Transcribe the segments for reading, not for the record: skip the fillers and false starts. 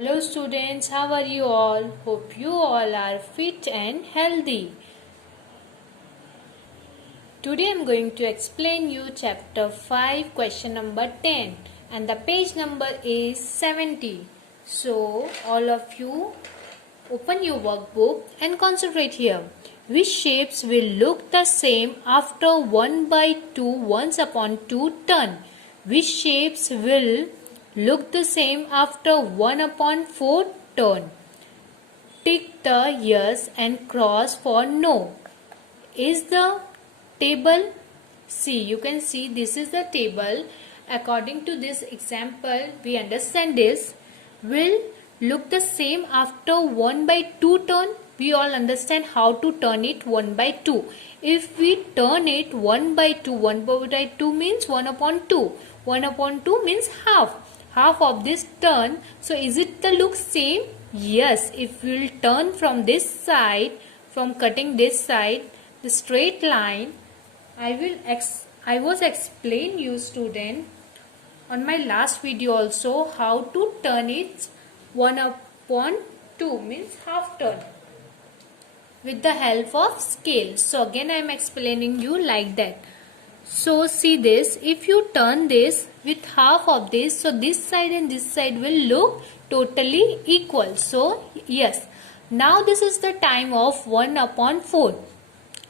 Hello students, how are you all? Hope you all are fit and healthy. Today I am going to explain you chapter 5 question number 10 and the page number is 70. So all of you open your workbook and concentrate here. Which shapes will look the same after 1 by 2 once upon 2 turn? Which shapes will look the same after 1 upon 4 turn? Tick the yes and cross for no. Is the table? See, you can see this is the table. According to this example, we understand this will look the same after 1 by 2 turn. We all understand how to turn it 1 by 2. If we turn it 1 by 2, 1 by 2 means 1 upon 2. 1 upon 2 means half. Half of this turn. So is it the look same? Yes. If we will turn from this side, from cutting this side, the straight line, I was explain you student on my last video also how to turn it 1 upon 2 means half turn with the help of scale. So again I am explaining you like that. So see this, if you turn this with half of this, so this side and this side will look totally equal. So yes, now this is the time of 1 upon 4.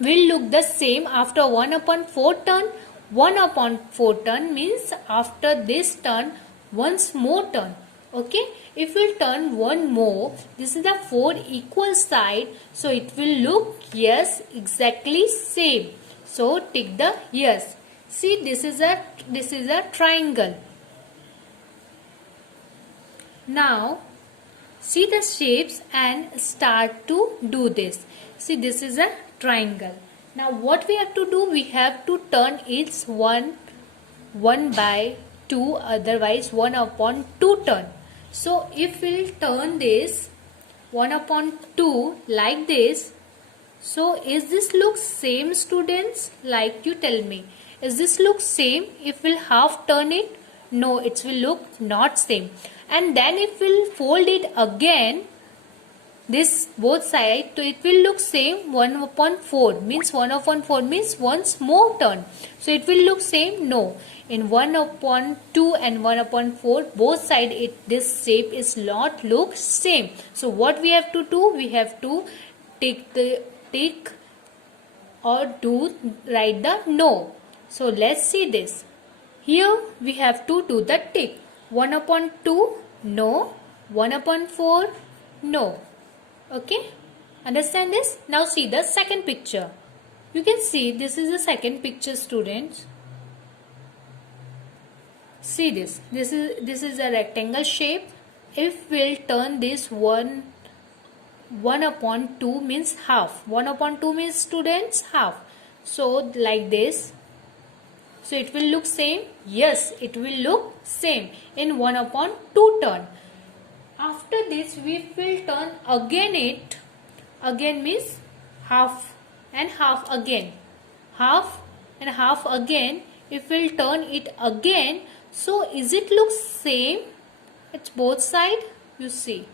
Will look the same after 1 upon 4 turn. 1 upon 4 turn means after this turn, once more turn. Okay, if we turn one more, this is the 4 equal side, so it will look yes exactly same. So tick the yes. See, this is a triangle. Now see the shapes and start to do this. See, this is a triangle. Now what we have to do? We have to turn it 1 by 2, otherwise 1 upon 2 turn. So if we'll turn this 1 upon 2 like this, so is this look same students? Like you tell me, is this look same if we'll half turn it? No, it will look not same. And then if we'll fold it again, this both sides, so it will look same 1 upon 4 means 1 upon 4 means once more turn. So it will look same? No. In 1 upon 2 and 1 upon 4 both sides this shape is not look same. So what we have to do? We have to tick or write the no. So let's see this. Here we have to do the tick. 1 upon 2 no. 1 upon 4 no. Okay, understand this? Now see the second picture. You can see this is the second picture students. See this. This is a rectangle shape. If we'll turn this 1 upon 2 means half. 1 upon 2 means students half. So like this. So it will look same? Yes, it will look same in 1 upon 2 turn. After this we will turn again it. Again means half and half again. Half and half again. If we'll turn it again, so is it look same? It's both side. You see.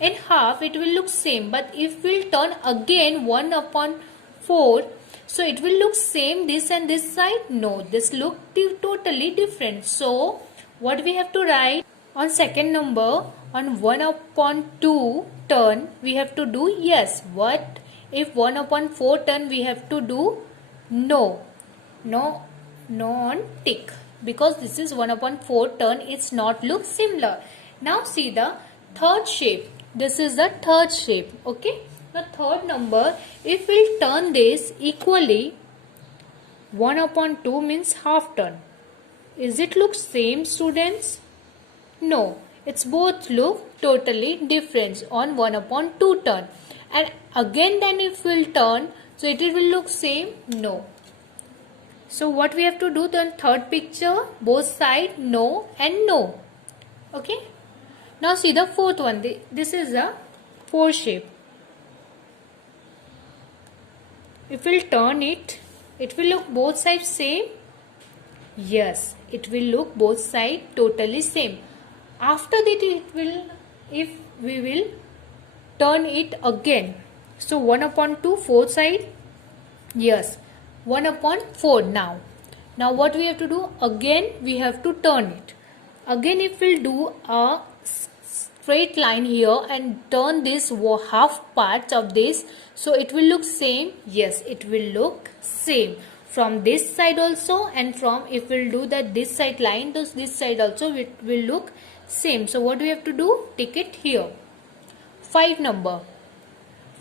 In half it will look same, but if we'll turn again 1 upon 4, so it will look same this and this side? No, this look totally different. So what we have to write on second number, on 1 upon 2 turn we have to do yes. What if 1 upon 4 turn we have to do no. No on tick, because this is 1 upon 4 turn, it's not look similar. Now see the third shape. This is the third shape. Okay, the third number, if we'll turn this equally, 1 upon 2 means half turn. Is it look same students? No, it's both look totally different on 1 upon 2 turn. And again then if we'll turn, so it will look same? No. So what we have to do then? Third picture, both side no and no. Okay. Now see the fourth one. This is a 4 shape. If we'll turn it, it will look both sides same. Yes, it will look both side totally same. After that it will, if we will turn it again, so 1 upon 2 4 side, yes, 1 upon 4 now. Now what we have to do, again we have to turn it. Again if we'll do a straight line here and turn this half part of this, so it will look same, yes, it will look same from this side also, and from, if we'll do that this side line, this side also it will look same. So what we have to do, take it here. 5 number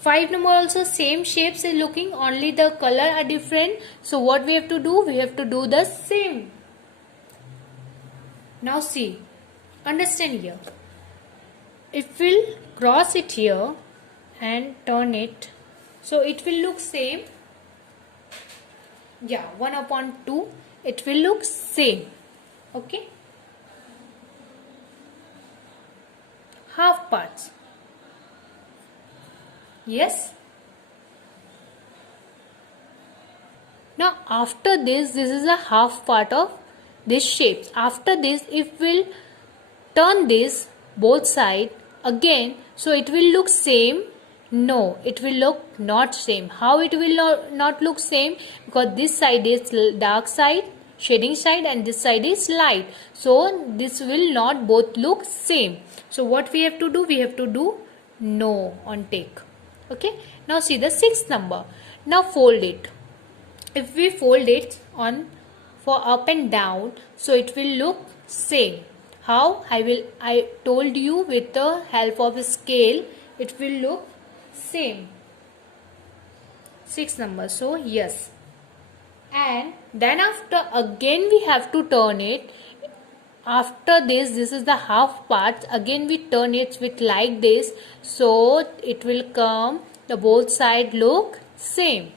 also same shapes is looking, only the color are different. So what we have to do, we have to do the same. Now see, understand here, if we'll cross it here and turn it, so it will look same, yeah, 1 upon 2 it will look same. Okay, half parts, yes. Now after this is a half part of this shapes. After this, if we'll turn this both side again, so it will look same, no, it will look not same. How it will not look same? Because this side is dark side, shading side, and this side is light, so this will not both look same. So what we have to do, we have to do no on take. Okay, now see the 6th number. Now fold it. If we fold it on for up and down, so it will look same. How? I told you, with the help of a scale it will look same. 6 number, so yes. And then after again we have to turn it. After this is the half part, again we turn it with like this, so it will come, the both side look same.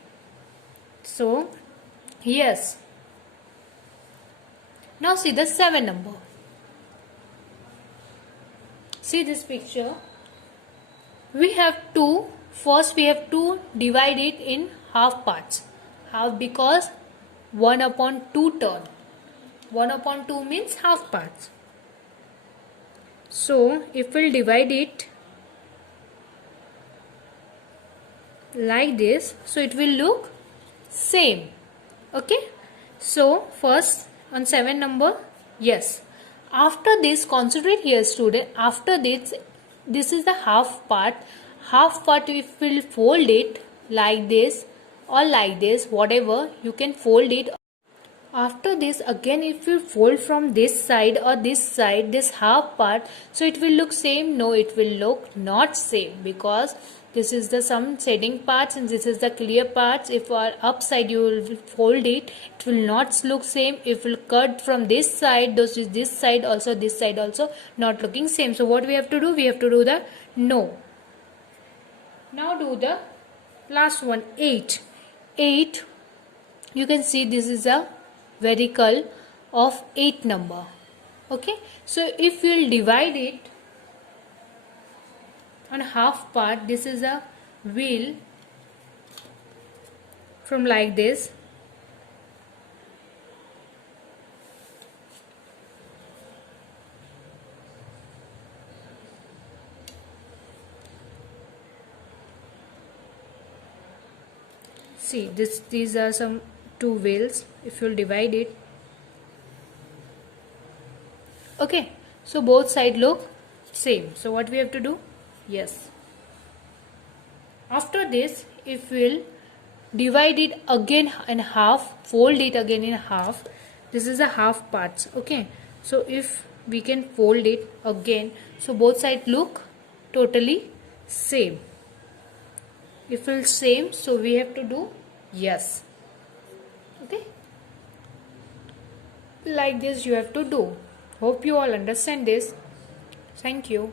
So yes. Now see the 7 number. See this picture. We have to, first we have to divide it in half parts. Half, because 1 upon 2 turn. 1 upon 2 means half parts. So if we'll divide it like this, so it will look same. Okay, so first on 7 number, yes. After this, concentrate here student, after this is the half part. Half part if we'll fold it like this or like this, whatever, you can fold it. After this again if you fold from this side or this side, this half part, so it will look same, no, it will look not same, because this is the some shading parts and this is the clear parts. If our upside you will fold it, it will not look same. If you cut from this side, this side also not looking same. So what we have to do, we have to do the no. Now do the last one, 8. 8, you can see this is a vertical of 8 number. Okay, so if we will divide it on half part, this is a wheel from like this, see this, these are some 2 wheels. If you'll divide it, okay, so both side look same. So what we have to do, yes, after this if we'll divide it again in half, fold it again in half, this is a half parts. Okay, so if we can fold it again, so both side look totally same. If it's same, so we have to do yes. Okay, like this you have to do. Hope you all understand this. Thank you.